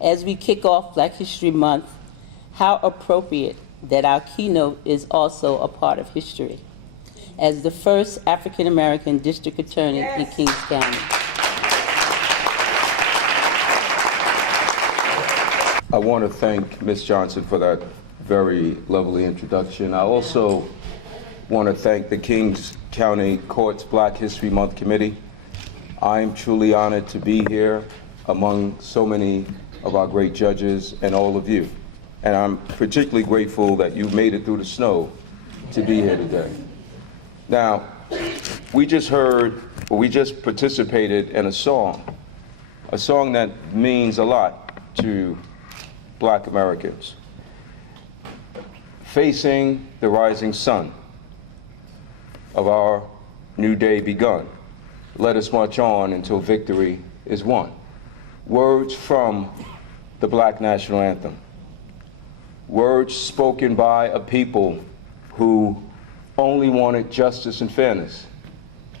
As we kick off Black History Month, how appropriate that our keynote is also a part of history. As the first African American District Attorney in Kings County. I want to thank Ms. Johnson for that very lovely introduction. I also want to thank the Kings County Court's Black History Month Committee. I am truly honored to be here among so many of our great judges and all of you. And I'm particularly grateful that you made it through the snow to be here today. Now, we just participated in a song that means a lot to Black Americans. Facing the rising sun of our new day begun, let us march on until victory is won. Words from the Black National Anthem. Words spoken by a people who only wanted justice and fairness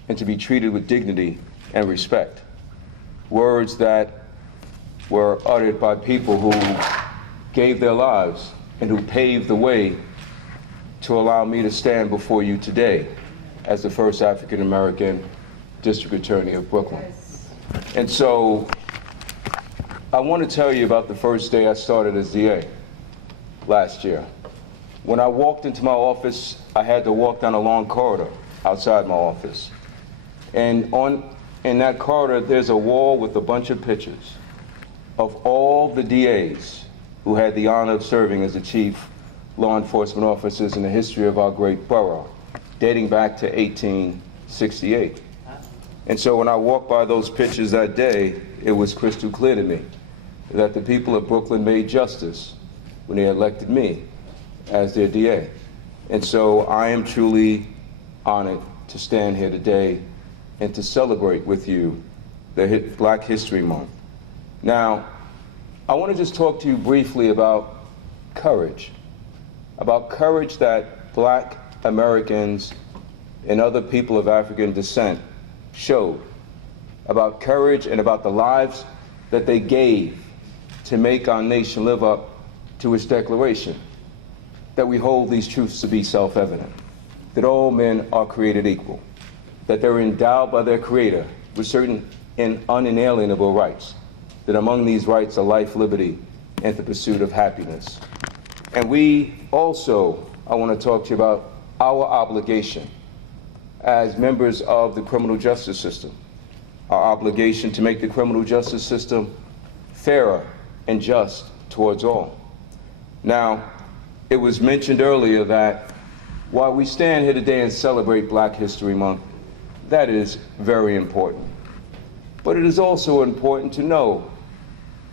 and to be treated with dignity and respect. Words that were uttered by people who gave their lives and who paved the way to allow me to stand before you today as the first African American District Attorney of Brooklyn. And so I want to tell you about the first day I started as DA last year. When I walked into my office, I had to walk down a long corridor outside my office. And in that corridor, there's a wall with a bunch of pictures of all the DAs who had the honor of serving as the chief law enforcement officers in the history of our great borough, dating back to 1868. And so when I walked by those pictures that day, it was crystal clear to me that the people of Brooklyn made justice when they elected me as their DA. And so I am truly honored to stand here today and to celebrate with you the Black History Month. Now, I want to just talk to you briefly about courage that Black Americans and other people of African descent showed, about courage and about the lives that they gave to make our nation live up to its declaration, that we hold these truths to be self-evident, that all men are created equal, that they're endowed by their Creator with certain and unalienable rights, that among these rights are life, liberty, and the pursuit of happiness. And we also, I want to talk to you about our obligation as members of the criminal justice system, our obligation to make the criminal justice system fairer and just towards all. Now, it was mentioned earlier that while we stand here today and celebrate Black History Month, that is very important. But it is also important to know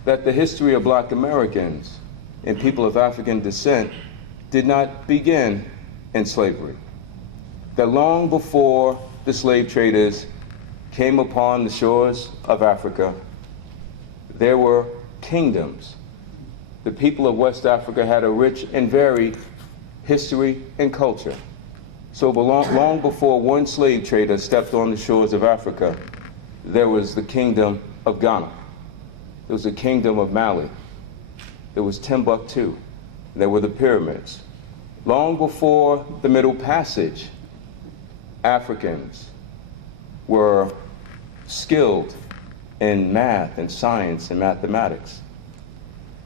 that the history of Black Americans and people of African descent did not begin in slavery. That long before the slave traders came upon the shores of Africa, there were kingdoms. The people of West Africa had a rich and varied history and culture. So long before one slave trader stepped on the shores of Africa, there was the kingdom of Ghana. There was the kingdom of Mali. There was Timbuktu. There were the pyramids. Long before the Middle Passage, Africans were skilled in math and science and mathematics,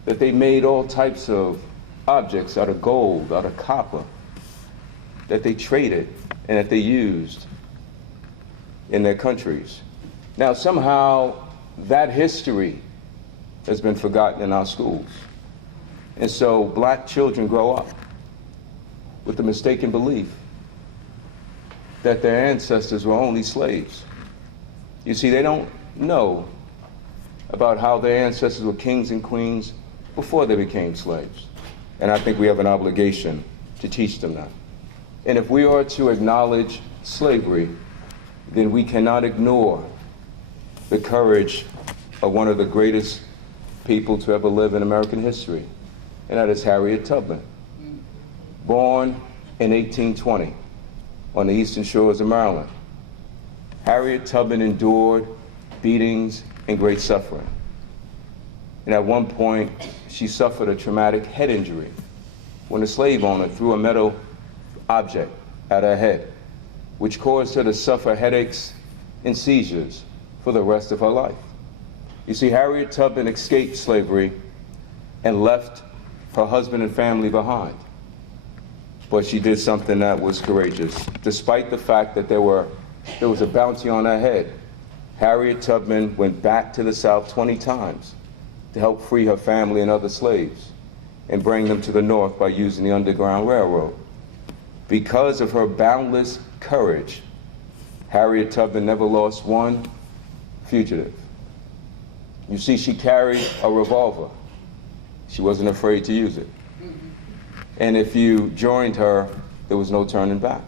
that they made all types of objects out of gold, out of copper, that they traded and that they used in their countries. Now, somehow, that history has been forgotten in our schools. And so Black children grow up with the mistaken belief that their ancestors were only slaves. You see, they don't know about how their ancestors were kings and queens before they became slaves. And I think we have an obligation to teach them that. And if we are to acknowledge slavery, then we cannot ignore the courage of one of the greatest people to ever live in American history, and that is Harriet Tubman. Born in 1820 on the eastern shores of Maryland, Harriet Tubman endured beatings and great suffering. And at one point, she suffered a traumatic head injury when a slave owner threw a metal object at her head, which caused her to suffer headaches and seizures for the rest of her life. You see, Harriet Tubman escaped slavery and left her husband and family behind. But she did something that was courageous. Despite the fact that there was a bounty on her head, Harriet Tubman went back to the South 20 times to help free her family and other slaves and bring them to the North by using the Underground Railroad. Because of her boundless courage, Harriet Tubman never lost one fugitive. You see, she carried a revolver. She wasn't afraid to use it. And if you joined her, there was no turning back.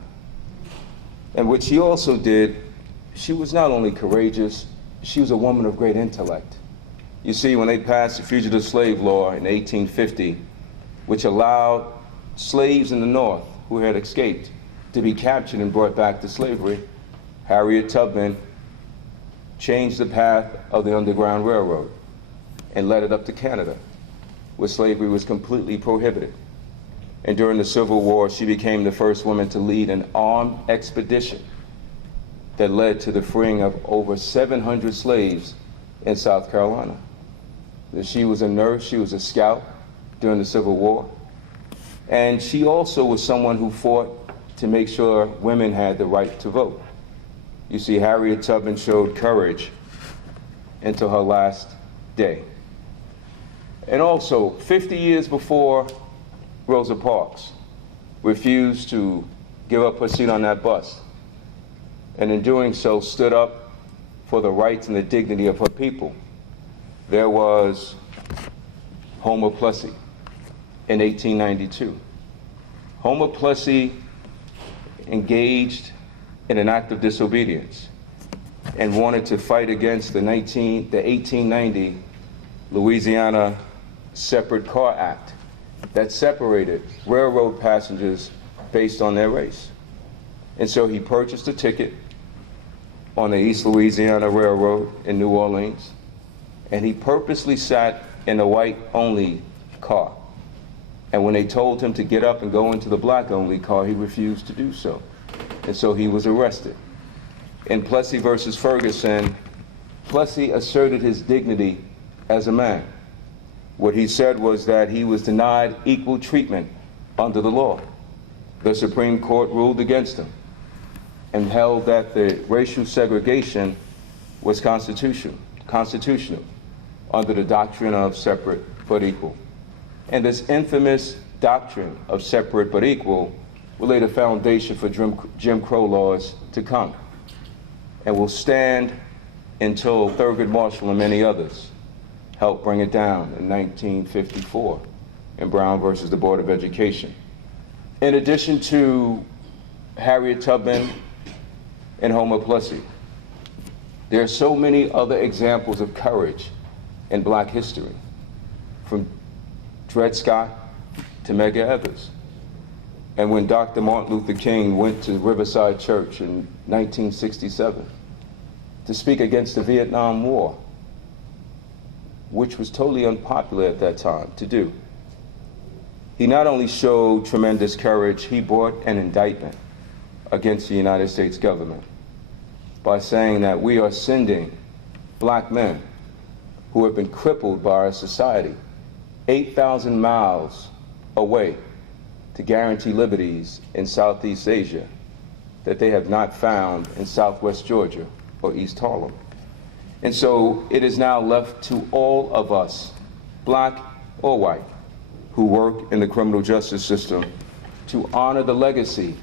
And what she also did, she was not only courageous, she was a woman of great intellect. You see, when they passed the Fugitive Slave Law in 1850, which allowed slaves in the North who had escaped to be captured and brought back to slavery, Harriet Tubman changed the path of the Underground Railroad and led it up to Canada, where slavery was completely prohibited. And during the Civil War, she became the first woman to lead an armed expedition that led to the freeing of over 700 slaves in South Carolina. She was a nurse, she was a scout during the Civil War, and she also was someone who fought to make sure women had the right to vote. You see, Harriet Tubman showed courage until her last day. And also, 50 years before Rosa Parks refused to give up her seat on that bus, and in doing so stood up for the rights and the dignity of her people, there was Homer Plessy in 1892. Homer Plessy engaged in an act of disobedience and wanted to fight against the 1890 Louisiana Separate Car Act that separated railroad passengers based on their race. And so he purchased a ticket on the East Louisiana Railroad in New Orleans, and he purposely sat in a white-only car. And when they told him to get up and go into the black-only car, he refused to do so. And so he was arrested. In Plessy versus Ferguson, Plessy asserted his dignity as a man. What he said was that he was denied equal treatment under the law. The Supreme Court ruled against him and held that the racial segregation was constitutional under the doctrine of separate but equal. And this infamous doctrine of separate but equal will lay the foundation for Jim Crow laws to come, and will stand until Thurgood Marshall and many others helped bring it down in 1954 in Brown versus the Board of Education. In addition to Harriet Tubman and Homer Plessy, there are so many other examples of courage in Black history, from Dred Scott to Medgar Evers. And when Dr. Martin Luther King went to Riverside Church in 1967 to speak against the Vietnam War, which was totally unpopular at that time to do, he not only showed tremendous courage, he brought an indictment against the United States government by saying that we are sending Black men who have been crippled by our society 8,000 miles away to guarantee liberties in Southeast Asia that they have not found in Southwest Georgia or East Harlem. And so it is now left to all of us, Black or white, who work in the criminal justice system to honor the legacy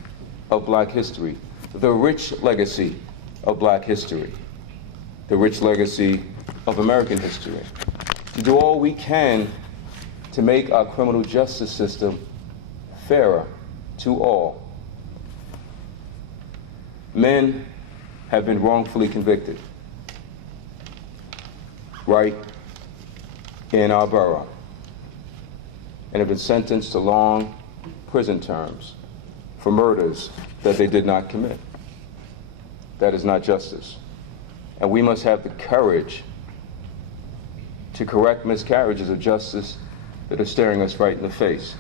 of Black history, the rich legacy of Black history, the rich legacy of American history, to do all we can to make our criminal justice system fairer to all. Men have been wrongfully convicted right in our borough and have been sentenced to long prison terms for murders that they did not commit. That is not justice. And we must have the courage to correct miscarriages of justice that are staring us right in the face.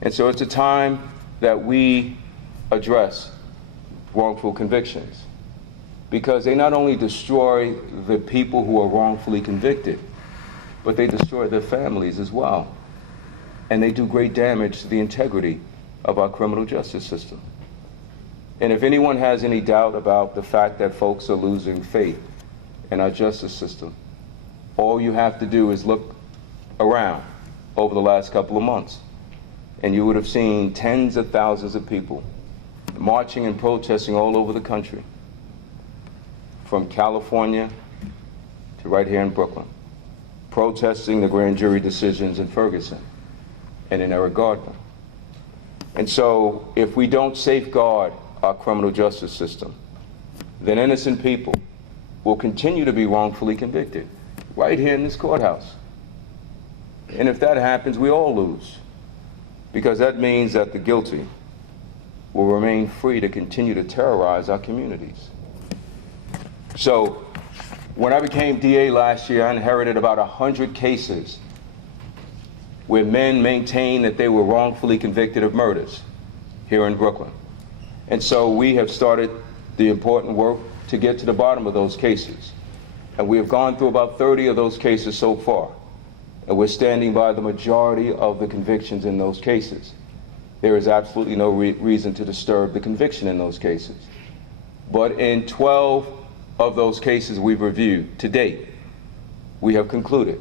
And so it's a time that we address wrongful convictions, because they not only destroy the people who are wrongfully convicted, but they destroy their families as well. And they do great damage to the integrity of our criminal justice system. And if anyone has any doubt about the fact that folks are losing faith in our justice system, all you have to do is look around over the last couple of months, and you would have seen tens of thousands of people marching and protesting all over the country, from California to right here in Brooklyn, protesting the grand jury decisions in Ferguson and in Eric Gardner. And so if we don't safeguard our criminal justice system, then innocent people will continue to be wrongfully convicted right here in this courthouse. And if that happens, we all lose, because that means that the guilty will remain free to continue to terrorize our communities. So when I became DA last year, I inherited about 100 cases where men maintained that they were wrongfully convicted of murders here in Brooklyn. And so we have started the important work to get to the bottom of those cases. And we have gone through about 30 of those cases so far. And we're standing by the majority of the convictions in those cases. There is absolutely no reason to disturb the conviction in those cases. But in 12 of those cases we've reviewed to date, we have concluded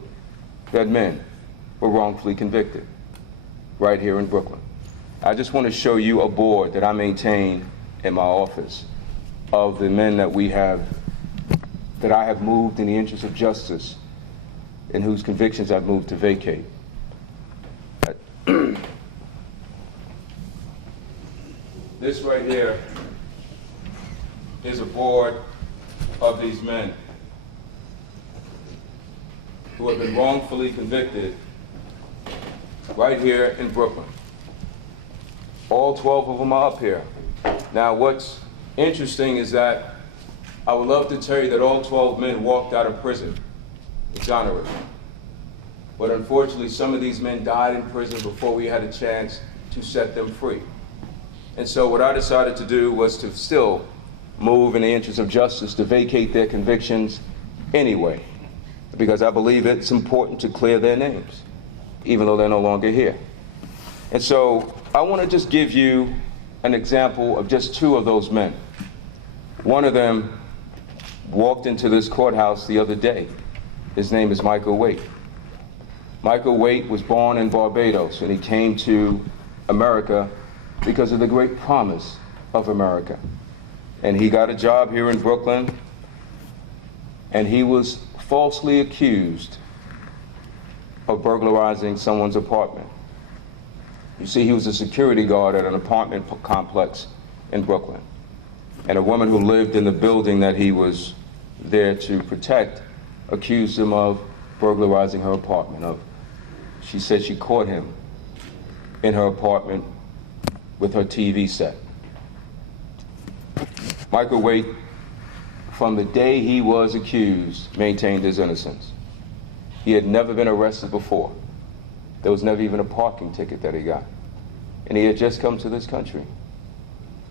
that men were wrongfully convicted right here in Brooklyn. I just want to show you a board that I maintain in my office of the men that that I have moved in the interest of justice and whose convictions I've moved to vacate. This right here is a board of these men who have been wrongfully convicted right here in Brooklyn. All 12 of them are up here. Now, what's interesting is that I would love to tell you that all 12 men walked out of prison exonerated. But unfortunately, some of these men died in prison before we had a chance to set them free. And so what I decided to do was to still move in the interest of justice to vacate their convictions anyway, because I believe it's important to clear their names, even though they're no longer here. And so I want to just give you an example of just two of those men. One of them walked into this courthouse the other day. His name is Michael Waite. Michael Waite was born in Barbados, and he came to America because of the great promise of America. And he got a job here in Brooklyn, and he was falsely accused of burglarizing someone's apartment. You see, he was a security guard at an apartment complex in Brooklyn. And a woman who lived in the building that he was there to protect accused him of burglarizing her apartment. She said she caught him in her apartment with her TV set. Michael Waite, from the day he was accused, maintained his innocence. He had never been arrested before. There was never even a parking ticket that he got. And he had just come to this country.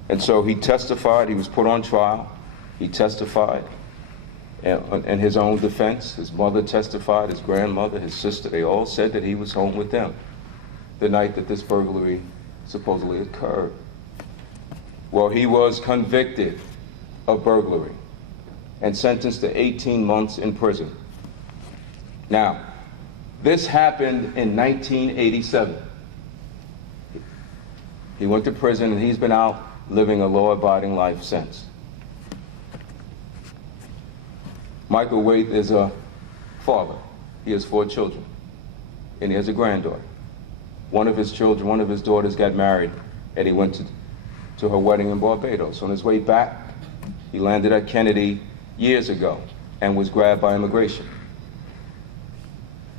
And so he testified, he was put on trial, he testified in his own defense. His mother testified, his grandmother, his sister, they all said that he was home with them the night that this burglary supposedly occurred. Well, he was convicted of burglary and sentenced to 18 months in prison. Now, this happened in 1987. He went to prison, and he's been out living a law-abiding life since. Michael Waite is a father. He has 4 children, and he has a granddaughter. One of his daughters got married, and he went to her wedding in Barbados. On his way back, he landed at Kennedy years ago and was grabbed by immigration.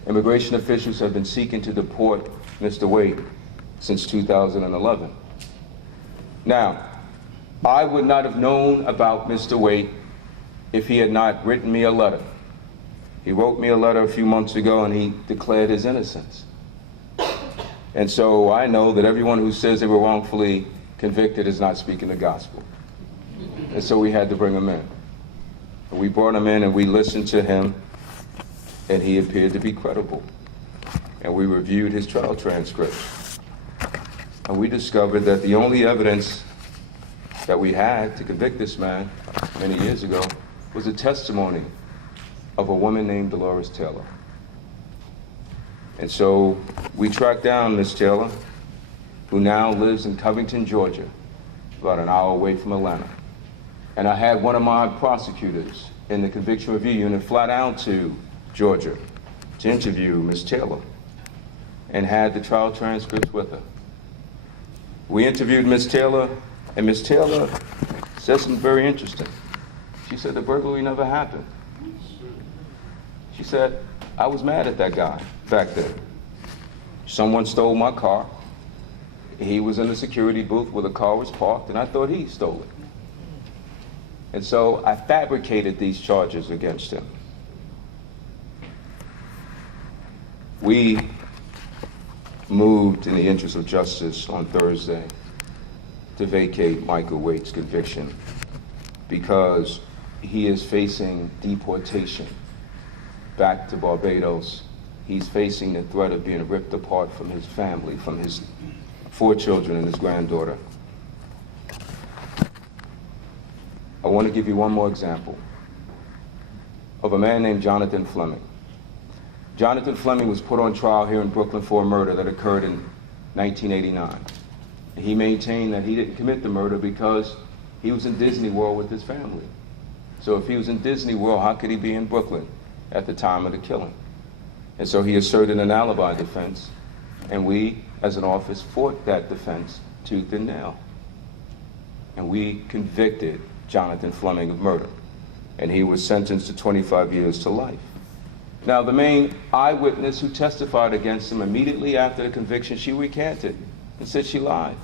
Immigration officials have been seeking to deport Mr. Waite since 2011. Now, I would not have known about Mr. Waite if he had not written me a letter He wrote me a letter a few months ago and he declared his innocence. And so I know that everyone who says they were wrongfully convicted is not speaking the gospel. And so we had to bring him in. And we brought him in and we listened to him, and he appeared to be credible. And we reviewed his trial transcript. And we discovered that the only evidence that we had to convict this man many years ago was a testimony of a woman named Dolores Taylor. And so we tracked down Miss Taylor, who now lives in Covington, Georgia, about an hour away from Atlanta. And I had one of my prosecutors in the conviction review unit fly down to Georgia to interview Miss Taylor and had the trial transcripts with her. We interviewed Miss Taylor, and Miss Taylor said something very interesting. She said the burglary never happened. She said, I was mad at that guy back then. Someone stole my car. He was in the security booth where the car was parked, and I thought he stole it. And so I fabricated these charges against him. We moved in the interest of justice on Thursday to vacate Michael Waite's conviction because he is facing deportation back to Barbados. He's facing the threat of being ripped apart from his family, from his 4 children and his granddaughter. I want to give you one more example of a man named Jonathan Fleming. Jonathan Fleming was put on trial here in Brooklyn for a murder that occurred in 1989. He maintained that he didn't commit the murder because he was in Disney World with his family. So if he was in Disney World, how could he be in Brooklyn at the time of the killing? And so he asserted an alibi defense, and we, as an office, fought that defense tooth and nail. And we convicted Jonathan Fleming of murder, and he was sentenced to 25 years to life. Now, the main eyewitness who testified against him immediately after the conviction, she recanted and said she lied.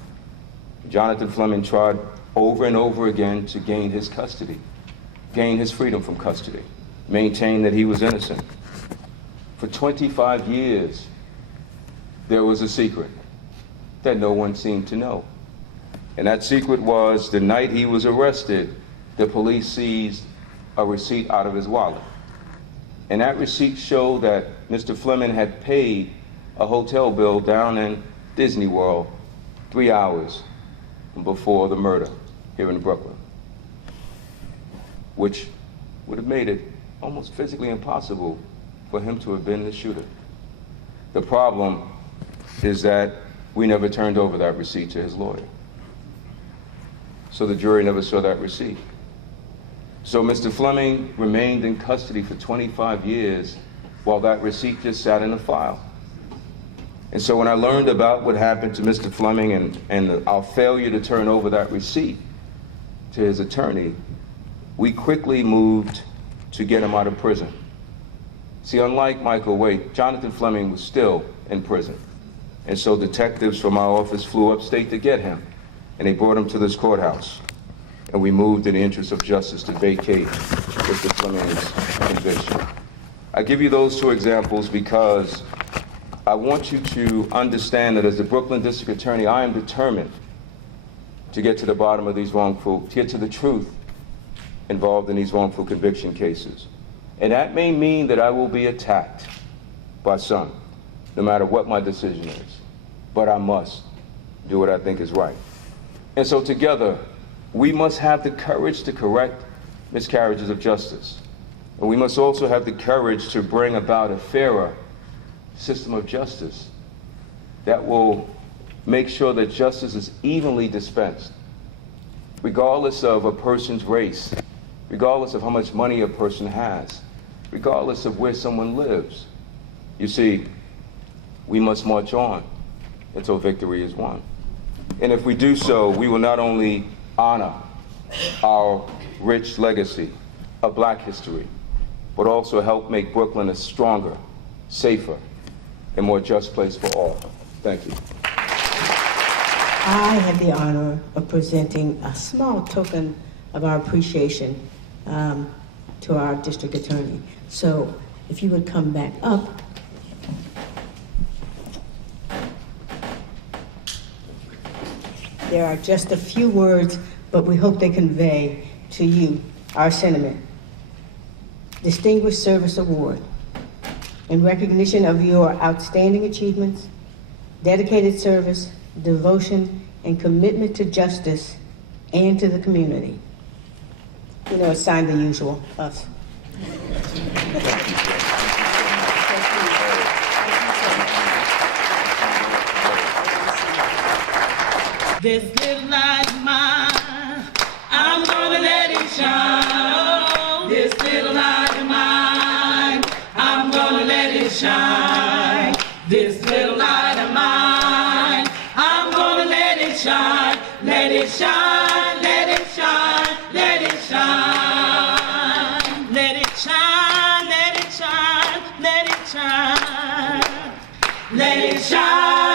Jonathan Fleming tried over and over again to gain his custody, gain his freedom from custody, maintain that he was innocent. For 25 years, there was a secret that no one seemed to know. And that secret was the night he was arrested, the police seized a receipt out of his wallet. And that receipt showed that Mr. Fleming had paid a hotel bill down in Disney World 3 hours before the murder here in Brooklyn, which would have made it almost physically impossible for him to have been the shooter. The problem is that we never turned over that receipt to his lawyer. So the jury never saw that receipt. So Mr. Fleming remained in custody for 25 years while that receipt just sat in a file. And so when I learned about what happened to Mr. Fleming and our failure to turn over that receipt to his attorney, we quickly moved to get him out of prison. See, unlike Michael Waite, Jonathan Fleming was still in prison. And so detectives from our office flew upstate to get him, and they brought him to this courthouse. And we moved in the interest of justice to vacate Mr. Fleming's conviction. I give you those 2 examples because I want you to understand that as the Brooklyn District Attorney, I am determined to get to the bottom of these to get to the truth involved in these wrongful conviction cases. And that may mean that I will be attacked by some, no matter what my decision is. But I must do what I think is right. And so together, we must have the courage to correct miscarriages of justice. And we must also have the courage to bring about a fairer system of justice that will make sure that justice is evenly dispensed, regardless of a person's race, regardless of how much money a person has, regardless of where someone lives. You see, we must march on until victory is won. And if we do so, we will not only honor our rich legacy of Black history, but also help make Brooklyn a stronger, safer, and more just place for all. Thank you. I had the honor of presenting a small token of our appreciation to our district attorney. So if you would come back up. There are just a few words, but we hope they convey to you our sentiment. Distinguished Service Award. In recognition of your outstanding achievements, dedicated service, devotion, and commitment to justice and to the community. You know, it's signed the usual, us. This little light of mine, I'm gonna let it shine. This little light of mine, I'm gonna let it shine. This little light of mine, I'm gonna let it shine. Let it shine, let it shine, let it shine. Let it shine, let it shine, let it shine. Let it shine.